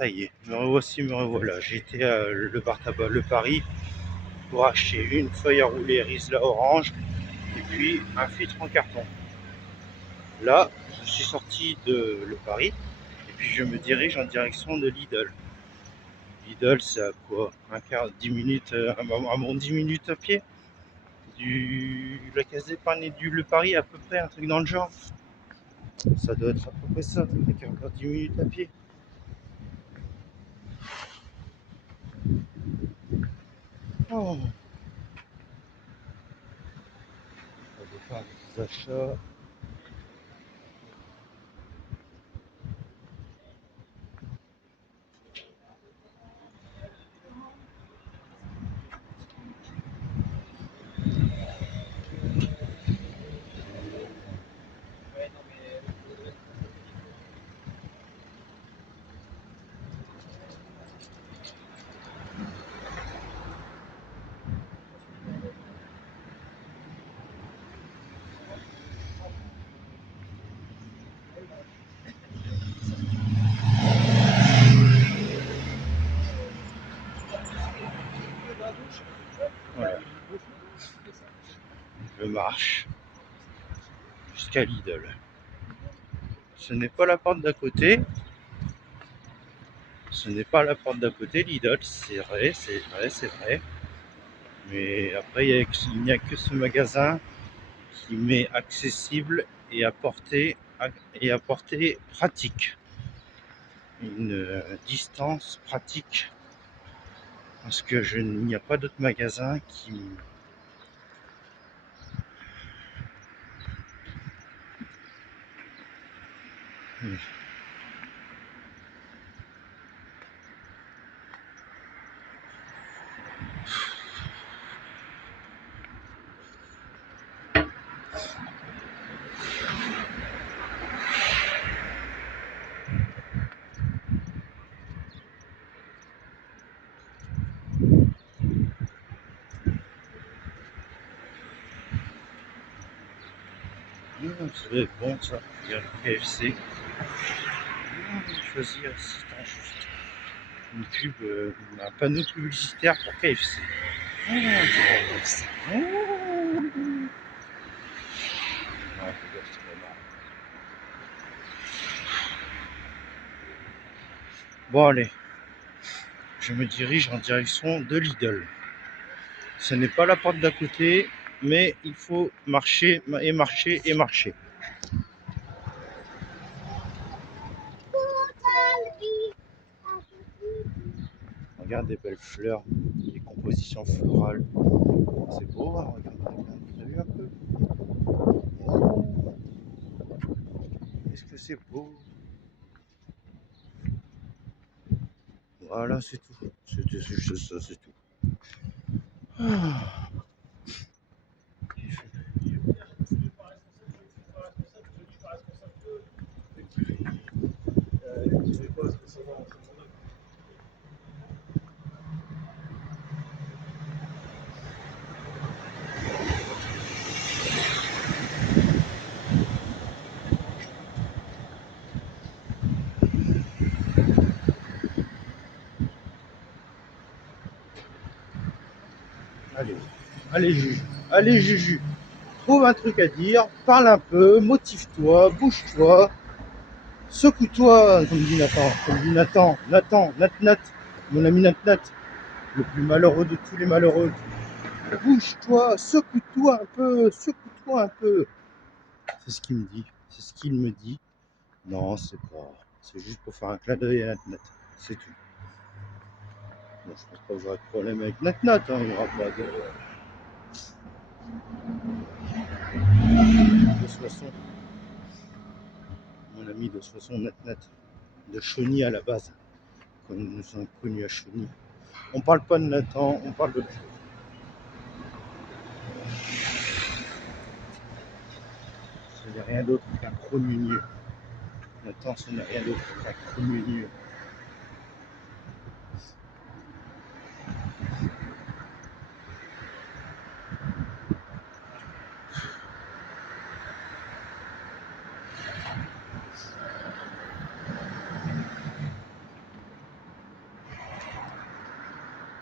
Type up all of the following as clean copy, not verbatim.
ça y est, me revoici, me revoilà. J'étais à le bar tabac Le Paris pour acheter une feuille à rouler Rizla orange et puis un filtre en carton. Là, je suis sorti de Le Paris et puis je me dirige en direction de Lidl. Lidl, c'est à quoi? Un quart, 10 minutes, un bon 10 minutes à pied la Caisse d'épargne et du Le Paris, à peu près, un truc dans le genre. Ça doit être à peu près ça, un quart d'heure, 10 minutes à pied. Oh. On va faire des achats. Voilà. Je marche jusqu'à Lidl. Ce n'est pas la porte d'à côté. Ce n'est pas la porte d'à côté, Lidl, c'est vrai, c'est vrai, c'est vrai. Mais après, il n'y a que ce magasin qui m'est accessible et à portée pratique. Une distance pratique. Parce que il n'y a pas d'autre magasin qui. Ça doit être bon ça. Il y a le KFC. Choisir si t'as juste une pub, un panneau publicitaire pour KFC. KFC. Ouais, c'est pas mal. Bon allez, je me dirige en direction de Lidl. Ce n'est pas la porte d'à côté, mais il faut marcher et marcher et marcher. Regarde des belles fleurs, des compositions florales. C'est beau, hein, regarde, vous avez vu un peu? Est-ce que c'est beau? Voilà, c'est tout. C'est juste ça, c'est tout. Ah. Allez, allez Juju, allez Juju, trouve un truc à dire, parle un peu, motive-toi, bouge-toi, secoue-toi, comme dit Nathan, mon ami Nat, le plus malheureux de tous les malheureux. Bouge-toi, secoue-toi un peu. C'est ce qu'il me dit, c'est ce qu'il me dit. Non, c'est juste pour faire un clin d'œil à Nat, c'est tout. Bon, je pense pas que j'aurai de problème avec Nat, hein, il n'y aura pas de soissons. Mon ami de soissons Nat, de Chauny à la base, comme nous sommes connus à Chauny. On parle pas de Nathan, on parle de l'autre chose. Ce n'est rien d'autre qu'un cromunieux. Nathan, ce n'est rien d'autre qu'un cromunieux.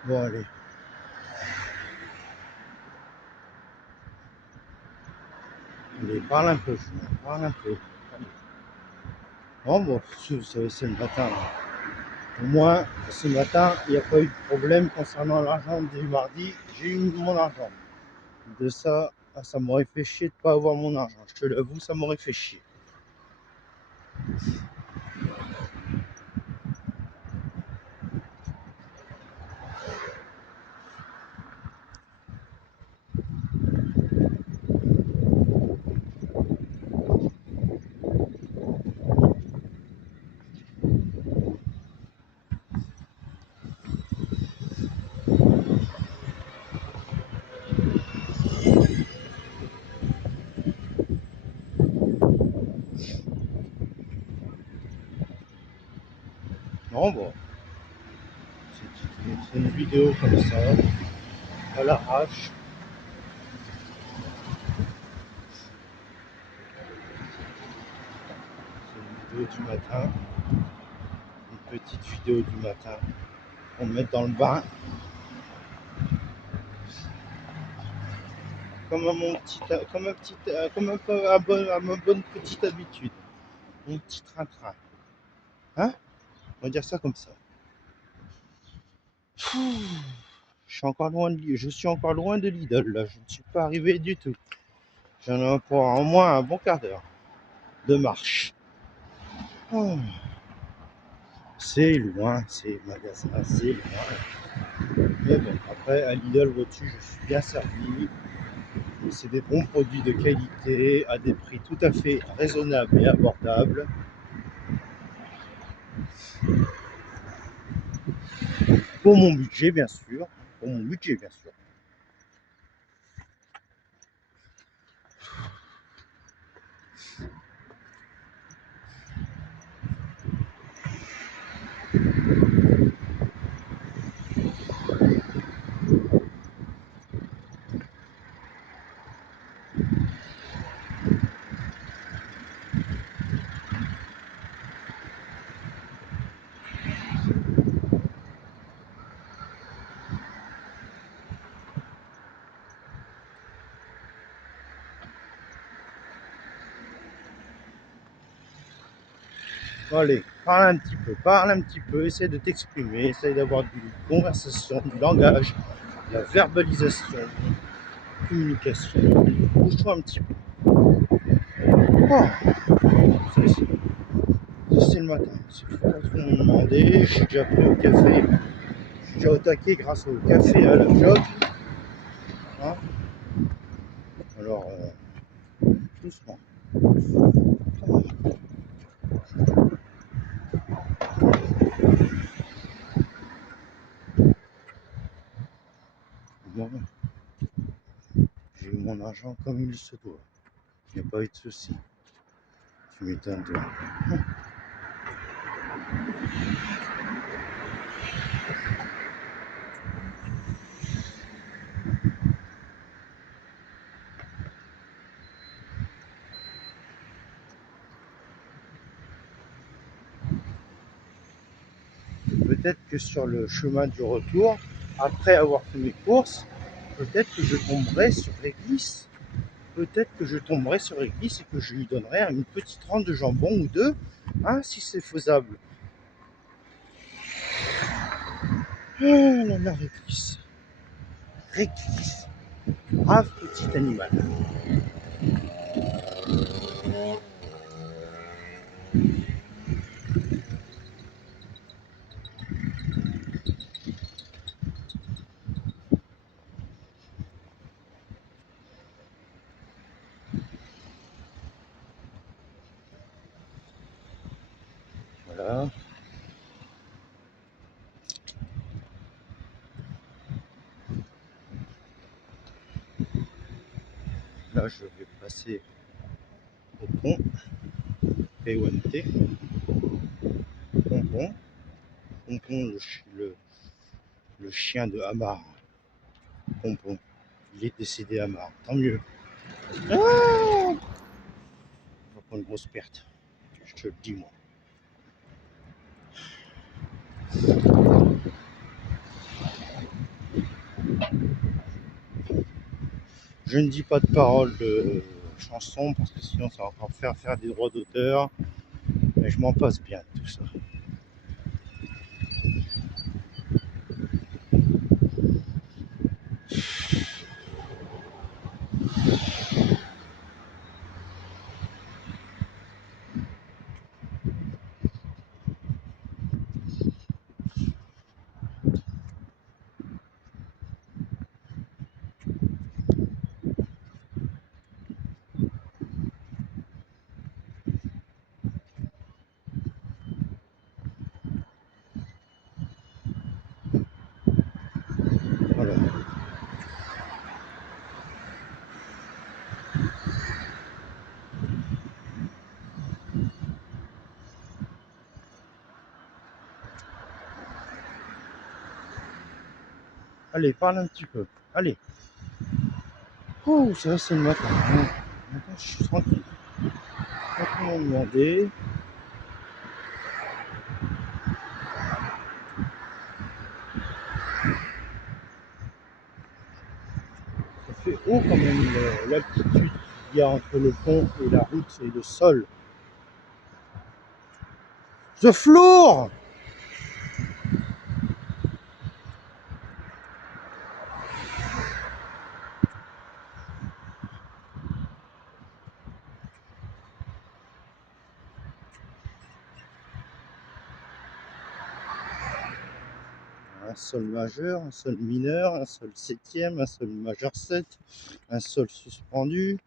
Bon, allez. Allez, parle un peu, parle un peu. Allez. Oh, bon, vous savez, c'est le matin. Là. Au moins, ce matin, il n'y a pas eu de problème concernant l'argent du mardi. J'ai eu mon argent. De ça, ça m'aurait fait chier de ne pas avoir mon argent. Je te l'avoue, ça m'aurait fait chier. Non, bon, c'est une vidéo comme ça, à l'arrache. C'est une vidéo du matin, une petite vidéo du matin. On me met dans le bain. Comme à mon petit, comme un peu à ma bonne petite habitude. Mon petit train-train. Hein? On va dire ça comme ça. Je suis encore loin de l'idole là. Je ne suis pas arrivé du tout. J'en ai pour au moins un bon quart d'heure de marche. Oh, c'est loin, ces magasins, c'est loin. Mais bon, après, à Lidl, vois-tu, je suis bien servi. C'est des bons produits de qualité à des prix tout à fait raisonnables et abordables. Pour mon budget, bien sûr. Pour mon budget, bien sûr. Allez, parle un petit peu, essaie de t'exprimer, essaie d'avoir du conversation, du langage, de la verbalisation, communication. Bouge-toi un petit peu. Oh, c'est le matin. C'est pas trop m'en demander. Je suis déjà pris au café. Je suis déjà au taquet grâce au café à la job. Hein, alors, doucement. Bon, j'ai eu mon argent comme il se doit. Il n'y a pas eu de souci. Tu m'étonnes, toi. Peut-être que sur le chemin du retour, après avoir fait mes courses, peut-être que je tomberai sur Réglisse. Peut-être que je tomberai sur Réglisse et que je lui donnerai une petite tranche de jambon ou deux, hein, si c'est faisable. Oh là là, Réglisse. Réglisse. Brave petit animal. Voilà. Là, je vais passer au pont. P-O-N-T. Pompon. Pompon, le chien de Hamar. Pompon. Il est décédé à Hamar. Tant mieux. Ah, on va prendre une grosse perte. Je te le dis, moi. Je ne dis pas de paroles de chansons parce que sinon ça va encore faire des droits d'auteur. Mais je m'en passe bien tout ça. Voilà. Allez, parle un petit peu. Allez. Oh, ça c'est le matin. Maintenant, je suis tranquille. Donc, on m'a demandé. Ça fait haut quand même l'altitude qu'il y a entre le pont et la route et le sol. The floor! Un sol majeur, un sol mineur, un sol septième, un sol majeur 7, un sol suspendu,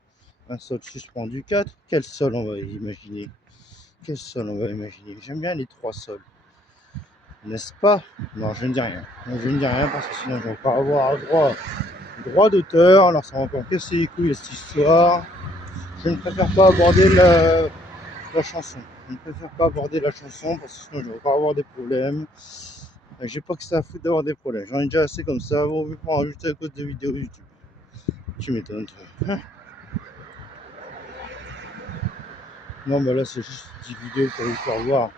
un sol suspendu 4. Quel sol on va imaginer? Quel sol on va imaginer? J'aime bien les trois sols. N'est-ce pas? Non, je ne dis rien. Non, je ne dis rien parce que sinon je vais encore avoir droit d'auteur. Alors ça va encore casser les couilles cette histoire. Je ne préfère pas aborder la chanson. Je ne préfère pas aborder la chanson parce que sinon je vais encore avoir des problèmes. J'ai pas que ça à foutre d'avoir des problèmes. J'en ai déjà assez comme ça. Vous pouvez pas en rajouter à cause de vidéos YouTube. Tu m'étonnes, toi. Non, mais là, c'est juste une petite vidéo pour vous faire voir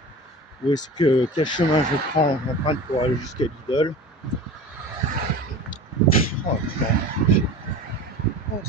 où est-ce que, quel chemin je prends en empreinte pour aller jusqu'à Lidl. Oh, putain. Oh,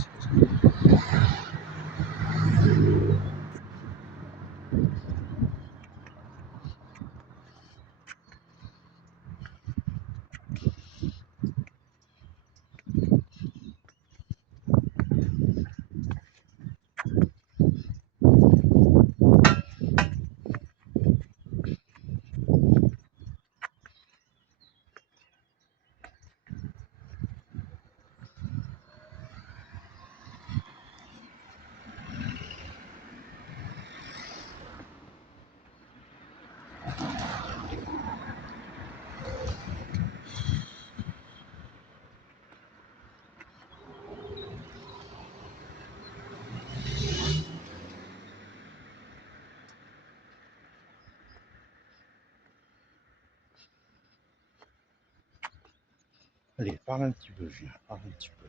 allez, parle un petit peu, Julien. Parle un petit peu.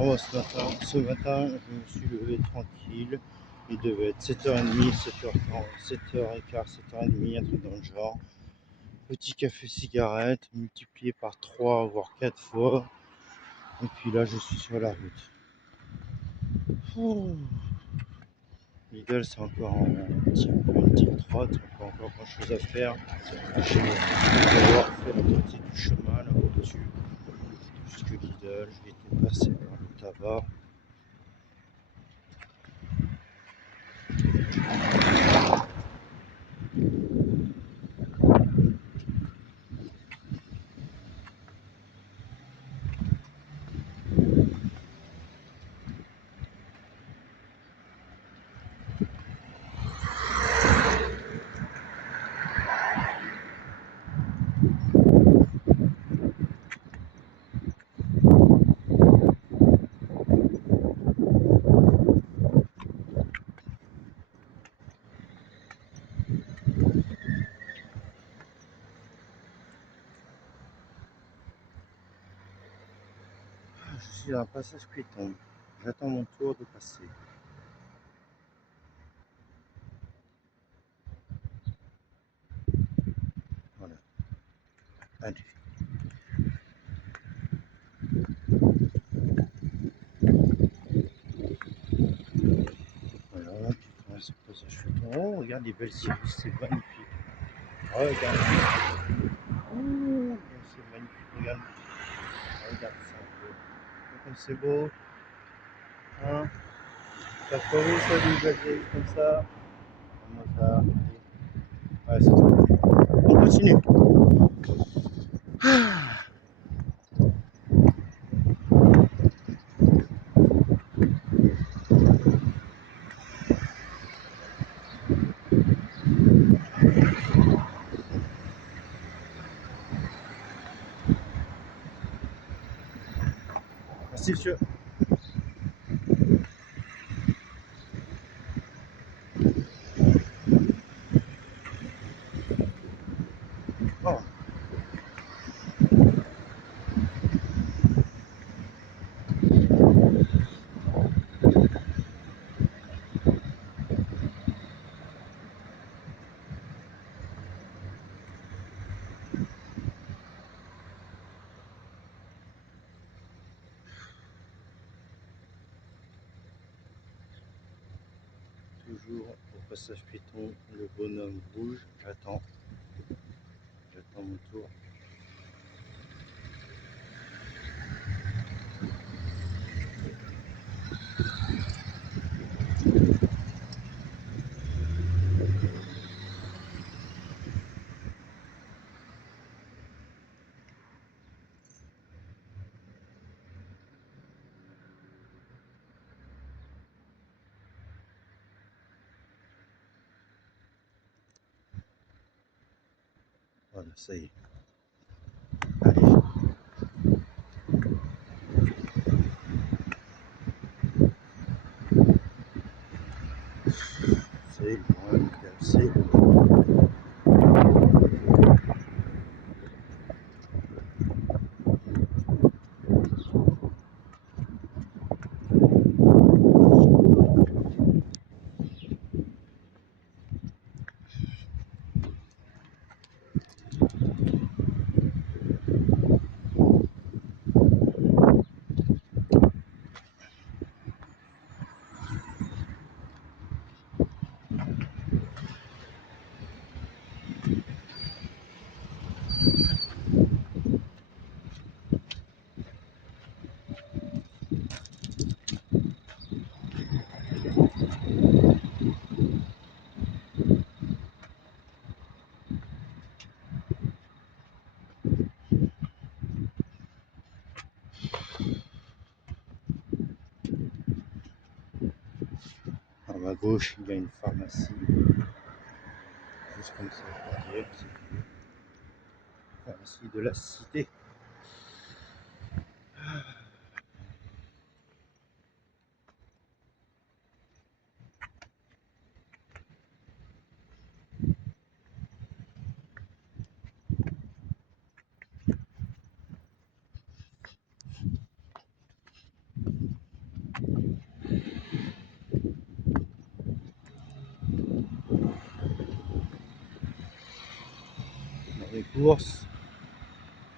Oh, ce matin, je me suis levé tranquille. Il devait être 7h30, 7h30, 7h15, 7h30, un truc dans le genre. Petit café cigarette, multiplié par 3 voire 4 fois. Et puis là, je suis sur la route. Oh. Lidl, c'est encore une petite trotte, encore grand chose à faire. Je vais avoir fait la moitié du chemin là au-dessus jusque Lidl. J'ai été passé par le tabac. suis dans un passage piéton. J'attends mon tour de passer. Voilà. Allez. Voilà, tu traverses le passage piéton. Oh, regarde les belles iris, c'est magnifique. Regarde. Oh, c'est magnifique, regarde. Regarde ça un peu. Comme c'est beau. Hein? T'as pas vu ça, des belles iris comme ça? Comment ça? Ouais, c'est trop. On continue. Merci, monsieur. Oh, toujours au passage piéton, le bonhomme bouge. J'attends mon tour. Voilà, ça y est. Allez, c'est loin, Michael, c'est loin. À ma gauche, il y a une pharmacie. Juste comme ça, pour dire, c'est une pharmacie de la cité. Dans les courses,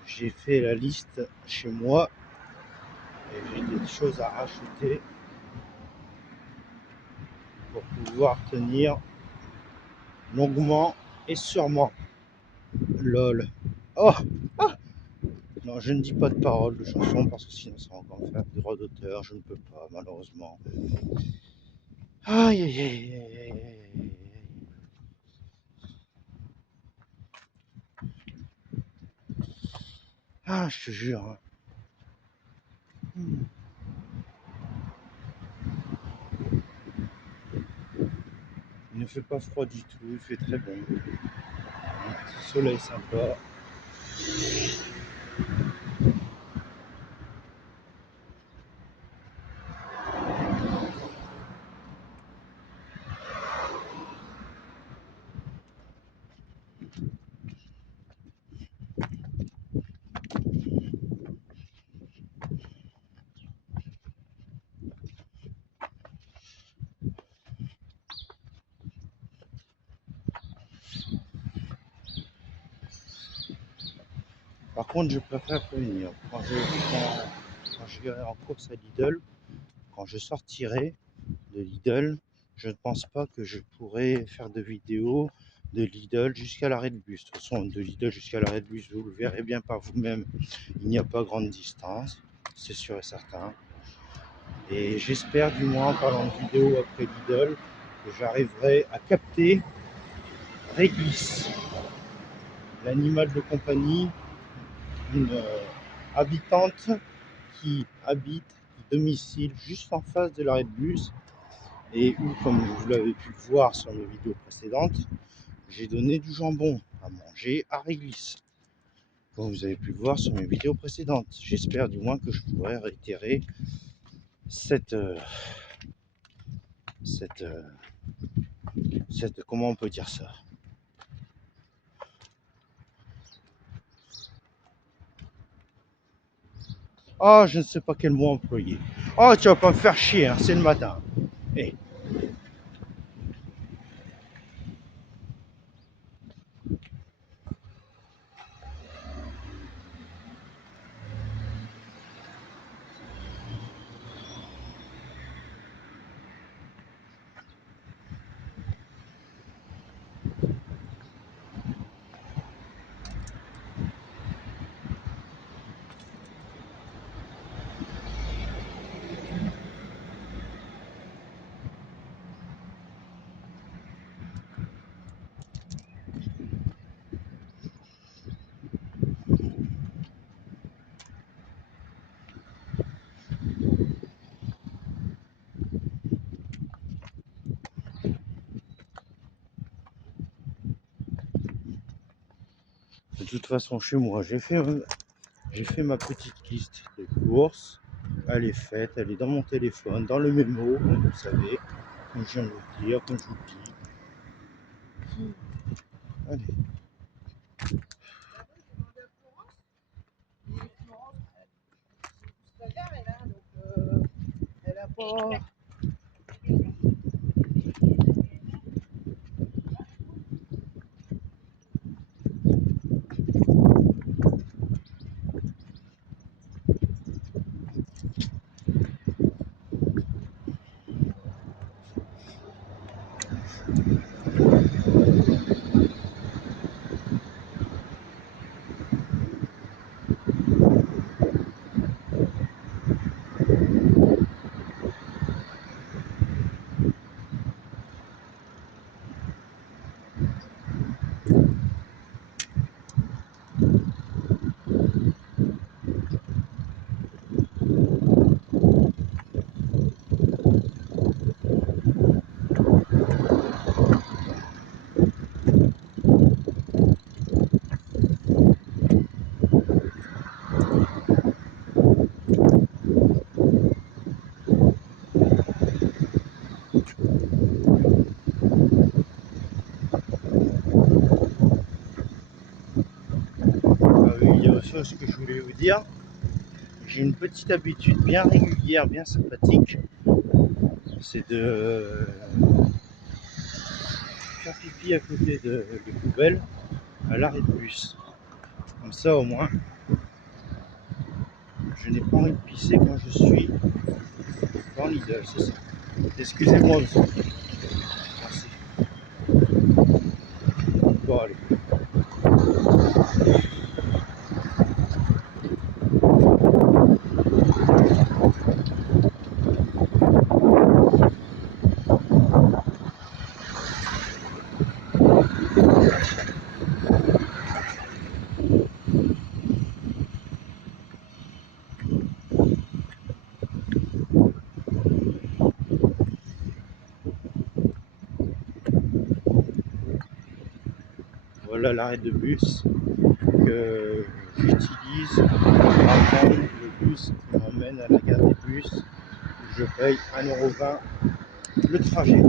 j'ai fait la liste chez moi et j'ai des choses à rajouter pour pouvoir tenir longuement et sûrement. LOL. Oh, ah. Non, je ne dis pas de paroles de chansons parce que sinon ça va encore me faire des droits d'auteur. Je ne peux pas, malheureusement. Aïe, aïe, aïe, aïe, aïe. Ah, je te jure. Hein. Il ne fait pas froid du tout, il fait très bon. Un petit soleil sympa. Par contre, je préfère prévenir. Quand j'irai en course à Lidl, quand je sortirai de Lidl, je ne pense pas que je pourrai faire de vidéos de Lidl jusqu'à l'arrêt de bus. De toute façon, de Lidl jusqu'à l'arrêt de bus, vous le verrez bien par vous-même, il n'y a pas grande distance, c'est sûr et certain. Et j'espère, du moins en parlant de vidéo après Lidl, que j'arriverai à capter Réglisse, l'animal de compagnie, une habitante qui habite, qui domicile juste en face de l'arrêt de bus et où, comme vous l'avez pu le voir sur mes vidéos précédentes, j'ai donné du jambon à manger à Réglisse. Comme vous avez pu le voir sur mes vidéos précédentes. J'espère du moins que je pourrai réitérer cette, cette, comment on peut dire ça? Ah, je ne sais pas quel mot employer. Oh, tu vas pas me faire chier, hein, c'est le matin. Eh. De toute façon, chez moi, j'ai fait ma petite liste de courses. Elle est faite, elle est dans mon téléphone, dans le mémo, comme vous savez, comme je viens de vous le dire, comme je vous le dis. Allez. Elle a pas. Ah oui, il y a autre chose que je voulais vous dire. J'ai une petite habitude bien régulière, bien sympathique, c'est de faire pipi à côté de poubelles à l'arrêt de bus. Comme ça, au moins, je n'ai pas envie de pisser quand je suis dans Lidl, c'est ça. Excusez-moi, monsieur. Merci. Bon, allez. Voilà l'arrêt de bus que j'utilise pour prendre le bus qui m'emmène à la gare des bus où je paye 1,20 € le trajet.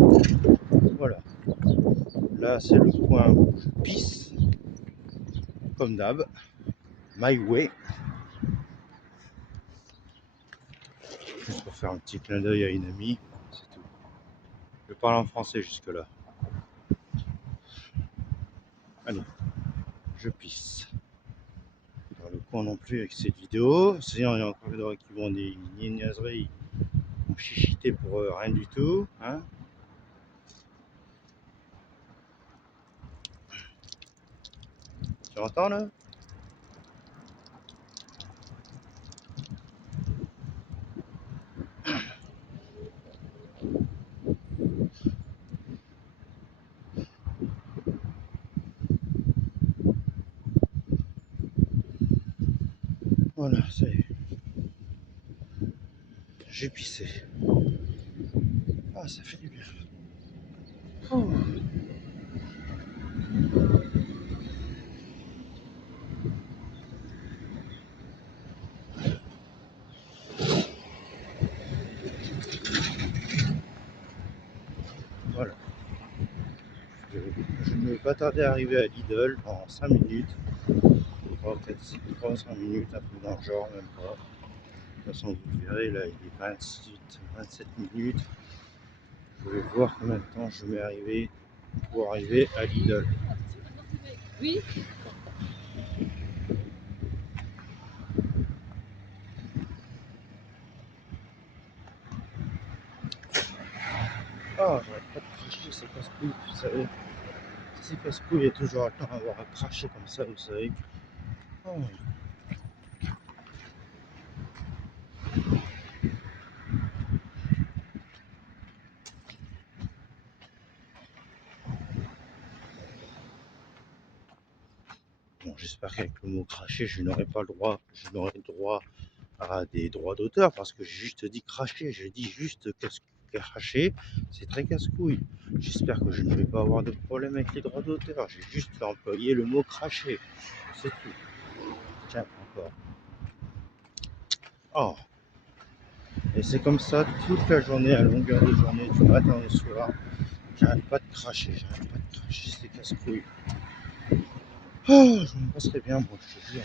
Voilà. Là, c'est le coin où je pisse, comme d'hab, my way. Juste pour faire un petit clin d'œil à une amie, c'est tout. Je parle en français jusque-là. Allez, je pisse. le con non plus avec cette vidéo. Sinon, il y a encore d'autres qui vont des niaiseries, ont chichité pour rien du tout. Hein. Tu entends là? Voilà, ça y est. J'ai pissé. Ah, ça fait du bien. Oh. Voilà. Je ne vais pas tarder à arriver à Lidl en 5 minutes. Peut-être 3-5 minutes, un peu dans le genre, même pas. De toute façon, vous verrez, là, il est 27 minutes. Je vais voir combien de temps je vais arriver pour arriver à Lidl. Oui. Ah, j'arrête pas de cracher, c'est casse-couille, vous savez. C'est casse-couille, il y a toujours le temps d'avoir à cracher comme ça, vous savez. Oh. Bon, j'espère qu'avec le mot cracher, je n'aurai pas le droit, je n'aurai le droit à des droits d'auteur parce que j'ai juste dit cracher, j'ai dit juste cracher, c'est très casse-couille. J'espère que je ne vais pas avoir de problème avec les droits d'auteur, j'ai juste employé le mot cracher, c'est tout. Tiens, encore. Oh. Et c'est comme ça toute la journée, à longueur de journée, du matin au soir. J'arrête pas de cracher, c'est casse-couille. Oh, je me passerai bien, moi, je te jure.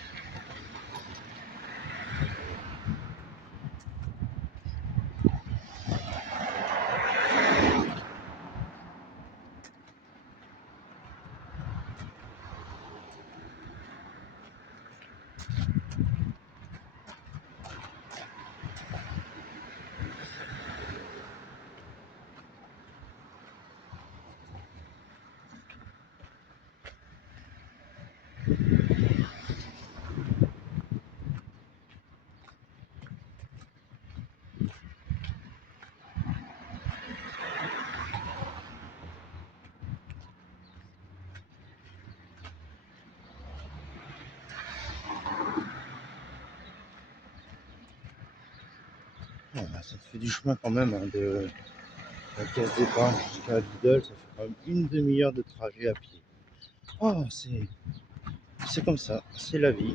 Oh, bah, ça te fait du chemin quand même hein, de la caisse d'épargne jusqu'à Lidl, ça fait quand même une demi-heure de trajet à pied. Oh, c'est comme ça, c'est la vie.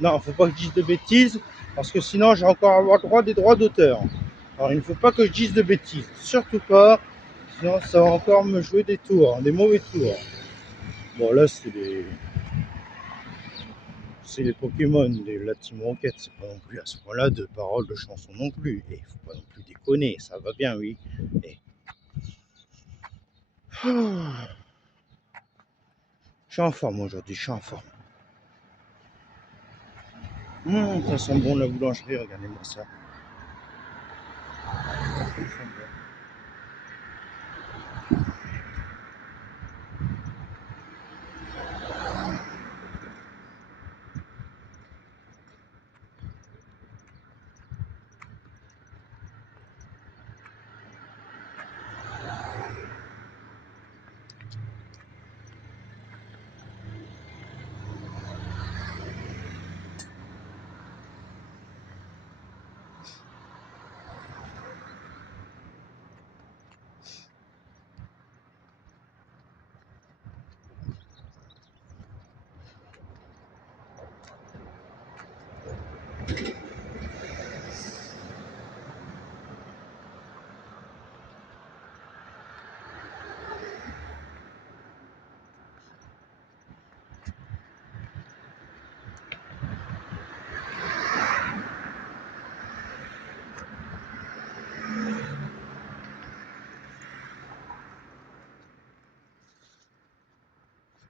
Non, faut pas que je dise de bêtises, parce que sinon j'ai encore avoir le droit des droits d'auteur. Alors il ne faut pas que je dise de bêtises, surtout pas, sinon ça va encore me jouer des tours, des mauvais tours. Bon là c'est les Pokémon, la Team Rocket, c'est pas non plus à ce point-là de paroles de chansons non plus. Et faut pas non plus déconner, ça va bien, oui. Et... Je suis en forme aujourd'hui, je suis en forme. Ça sent bon la boulangerie, regardez-moi ça. Ça sent bon.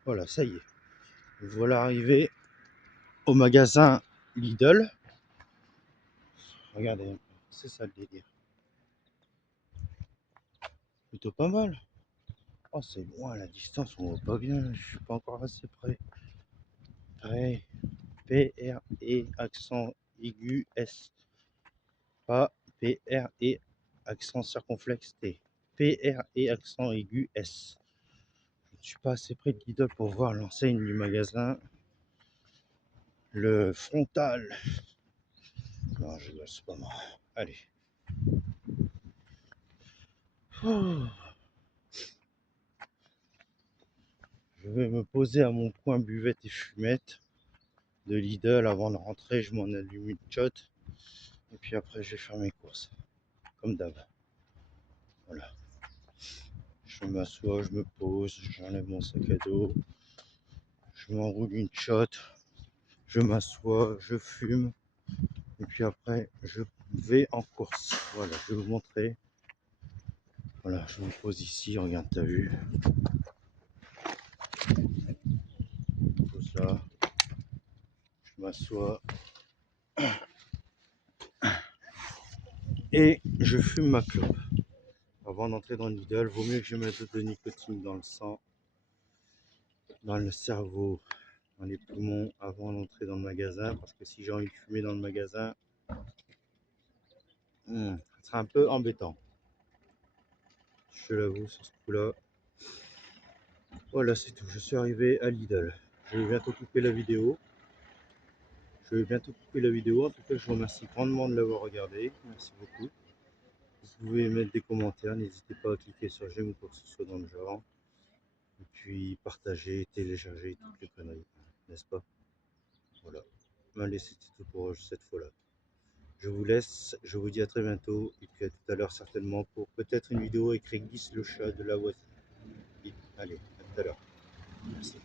Voilà, ça y est. Voilà arrivé au magasin Lidl. Regardez, c'est ça le délire. Plutôt pas mal. Oh, c'est loin la distance, on voit pas bien, je suis pas encore assez près. Près. P-R-E accent aigu S. Pas P-R-E accent circonflexe T. P-R-E accent aigu S. Je ne suis pas assez près de Lidl pour voir l'enseigne du magasin. Le frontal. Non, je rigole, c'est pas marrant. Allez. Oh, je vais me poser à mon coin buvette et fumette de Lidl avant de rentrer. Je m'en allume une shot. Et puis après, je vais faire mes courses. Comme d'hab. Voilà. Je m'assois, je me pose, j'enlève mon sac à dos. Je m'enroule une shot. Je m'assois, je fume. Et puis après, je vais en course. Voilà, je vais vous montrer. Voilà, je me pose ici, regarde, t'as vu. Je me pose là. Je m'assois. Et je fume ma clope. Avant d'entrer dans Lidl, vaut mieux que je mette de nicotine dans le sang, dans le cerveau, dans les poumons, avant d'entrer dans le magasin. Parce que si j'ai envie de fumer dans le magasin, ça sera un peu embêtant. Je l'avoue sur ce coup-là. Voilà, c'est tout. Je suis arrivé à Lidl. Je vais bientôt couper la vidéo. En tout cas, je vous remercie grandement de l'avoir regardé. Merci beaucoup. Vous pouvez mettre des commentaires. N'hésitez pas à cliquer sur j'aime ou quoi que ce soit dans le genre. Et puis partager, télécharger toutes les conneries. N'est-ce pas? Voilà. Allez, c'était tout pour cette fois-là. Je vous laisse. Je vous dis à très bientôt. Et puis à tout à l'heure certainement pour peut-être une vidéo avec Régis le chat de la voiture. Allez, à tout à l'heure. Merci.